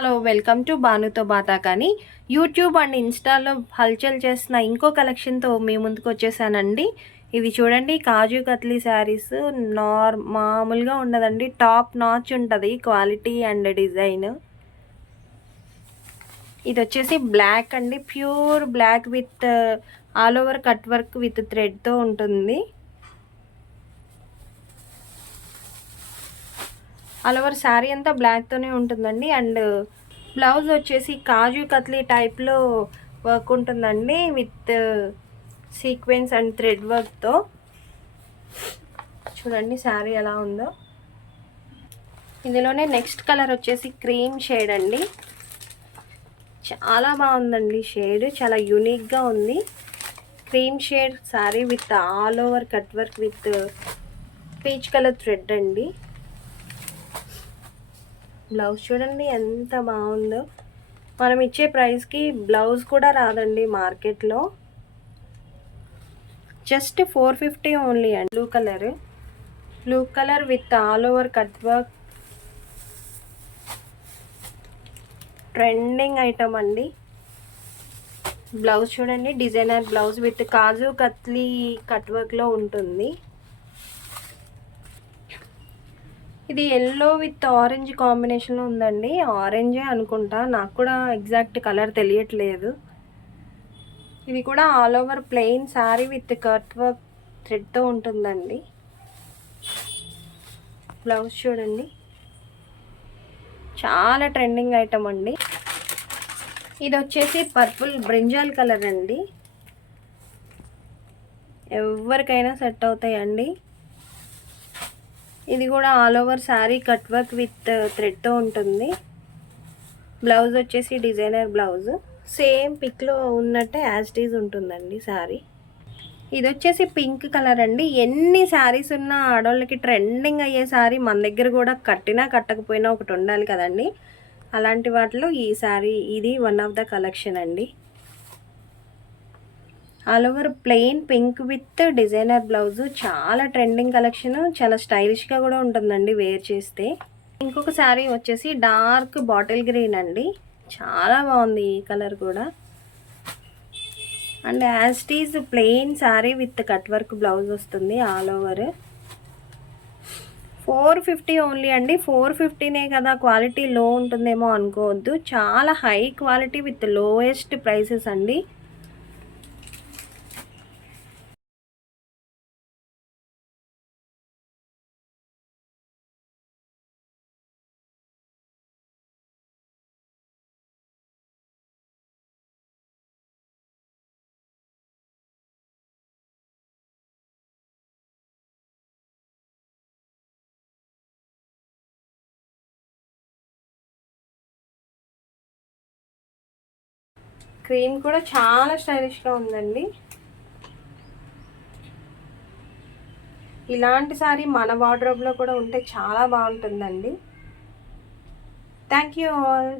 Hello welcome to బానుతో బాతా. కానీ యూట్యూబ్ అండ్ ఇన్స్టాలో హల్చల్ చేస్తున్న ఇంకో కలెక్షన్తో మీ ముందుకు వచ్చేసానండి. ఇవి చూడండి, కాజు కత్లీ శారీస్. మామూలుగా ఉండదండి, టాప్ నాచ్ ఉంటుంది క్వాలిటీ అండ్ డిజైన్. ఇది వచ్చేసి బ్లాక్ అండి, pure black with all over cut work with థ్రెడ్తో ఉంటుంది. ఆల్ ఓవర్ శారీ అంతా బ్లాక్తోనే ఉంటుందండి. అండ్ బ్లౌజ్ వచ్చేసి కాజు కత్లీ టైప్లో వర్క్ ఉంటుందండి, విత్ సీక్వెన్స్ అండ్ థ్రెడ్ వర్క్తో. చూడండి శారీ ఎలా ఉందో. ఇందులోనే నెక్స్ట్ కలర్ వచ్చేసి క్రీమ్ షేడ్ అండి. చాలా బాగుందండి షేడ్, చాలా యూనిక్గా ఉంది. Cream shade sari with all over cut work with peach colour thread అండి. బ్లౌజ్ చూడండి ఎంత బాగుందో. మనం ఇచ్చే ప్రైస్కి బ్లౌజ్ కూడా రాదండి మార్కెట్లో. జస్ట్ 450 ఓన్లీ అండి. Blue colour with all over cut work, trending item అండి. బ్లౌజ్ చూడండి, designer blouse with kaju katli cut వర్క్లో ఉంటుంది. ఇది ఎల్లో విత్ ఆరెంజ్ కాంబినేషన్లో ఉందండి. ఆరెంజే అనుకుంటా, నాకు కూడా ఎగ్జాక్ట్ కలర్ తెలియట్లేదు. ఇది కూడా all over plain sari with cut work థ్రెడ్తో ఉంటుందండి. బ్లౌజ్ చూడండి, చాలా ట్రెండింగ్ ఐటమ్ అండి. ఇది వచ్చేసి పర్పుల్ బ్రింజాల్ కలర్ అండి. ఎవరికైనా సెట్ అవుతాయండి. ఇది కూడా all over sari cut work with థ్రెడ్తో ఉంటుంది. బ్లౌజ్ వచ్చేసి డిజైనర్ బ్లౌజ్, సేమ్ పిక్లో ఉన్నట్టే యాజ్ ఇట్ ఈజ్ ఉంటుందండి శారీ. ఇది వచ్చేసి పింక్ కలర్ అండి. ఎన్ని శారీస్ ఉన్నా ఆడవాళ్ళకి ట్రెండింగ్ అయ్యే శారీ మన దగ్గర కూడా కట్టినా కట్టకపోయినా ఒకటి ఉండాలి కదండి. అలాంటి వాటిలో ఈ శారీ ఇది వన్ ఆఫ్ ద కలెక్షన్ అండి. All over plain pink with designer blouse, చాలా ట్రెండింగ్ కలెక్షన్, చాలా స్టైలిష్గా కూడా ఉంటుందండి వేర్ చేస్తే. ఇంకొక శారీ వచ్చేసి డార్క్ బాటిల్ గ్రీన్ అండి, చాలా బాగుంది ఈ కలర్ కూడా. And as it is plain sari with cut work blouse వస్తుంది ఆల్ ఓవర్. 450 ఓన్లీ అండి. 450నే కదా, క్వాలిటీ లో ఉంటుందేమో అనుకోవద్దు, చాలా high quality with lowest prices అండి. క్రీమ్ కూడా చాలా స్టైలిష్గా ఉందండి. ఇలాంటి సారీ మన వార్డ్రోబ్లో కూడా ఉంటే చాలా బాగుంటుందండి. Thank you all.